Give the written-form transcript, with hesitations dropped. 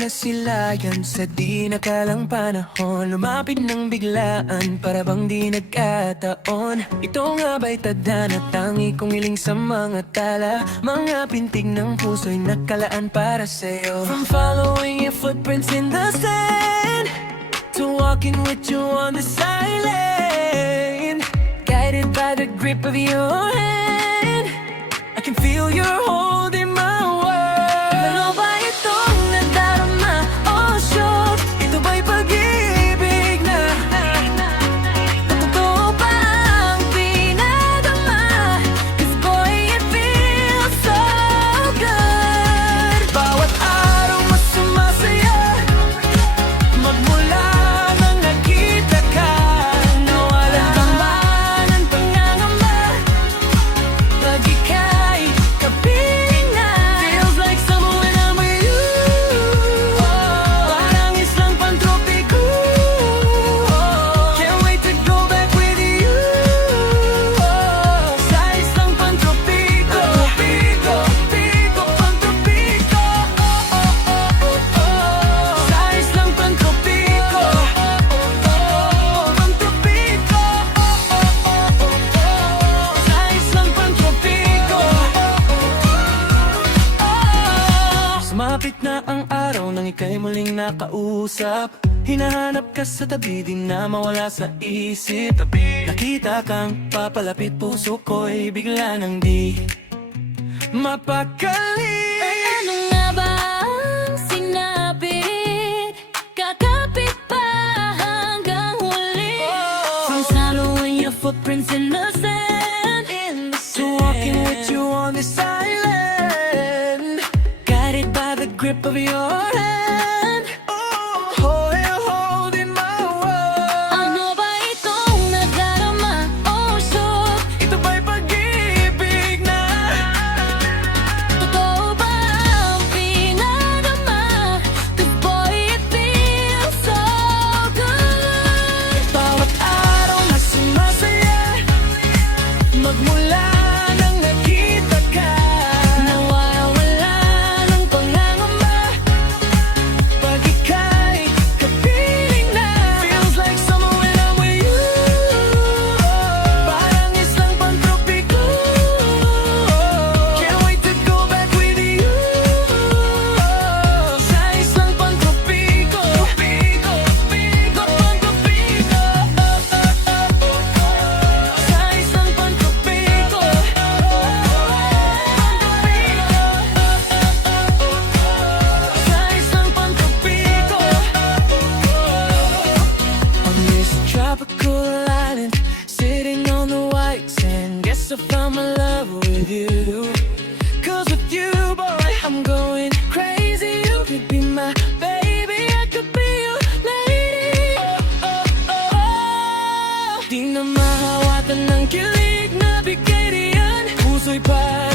nasilayan sa di nakalang panahon. Lumapit ng biglaan para bang di nagkataon. Ito nga ba'y tadhana, tangi kong hiling sa mga tala. Mga pintig ng puso'y nakalaan para sa'yo. From following your footprints in the sand to walking with you on the silent, guided by the grip of your hand, I can feel your hold in my world. Ano ba itong nadarama? Oh, sure, ito ba'y pag-ibig na? Totoo ba ang pinadama? 'Cause boy, it feels so good. Bawat araw mas sumasaya, magmula nang nakita ka. Nawalan bang ba ng pangangamba? Pag ika'y kapiling na, feels like summer when I'm with you. Parang islang pantropiko. Can't wait to go back with you. Sa islang pantropiko. Piko, piko, pantropiko. Sa islang pantropiko. Pantropiko. Sa islang pantropiko. Sumapit na ang araw nang ika'y muling nakausap. Hinahanap ka sa tabi, di na mawala sa isip. Nakita kang papalapit, puso ko'y bigla nang di mapakali. Ano nga ba ang sinapit? Kakapit pa hanggang huli. From following your footprints in the sand to walking with you on this island, guided by the grip of your hand. Oh, you're holding my world. Ano ba itong nadarama? Oh, sure, Ito ba'y pag-ibig na? totoo ba ang pinadama? 'Cause boy, it feels so good. Bawat araw na sumasaya, magmula nang nakita ka. Nawawala ng pangangamba. Pag ika'y kapiling na, feels like summer when I'm with you. Parang islang pantropiko. Can't wait to go back with you. Sa islang pantropiko. Piko, piko, pantropiko. Sa islang pantropiko. Sa isang pantropiko. On this tropical island, sitting on the white sand, guess I found my love with you. 'Cause with you, boy, I'm going crazy. You could be my baby, I could be your lady. Di na mahawatan ng kilig na bigay diyan. Puso'y pa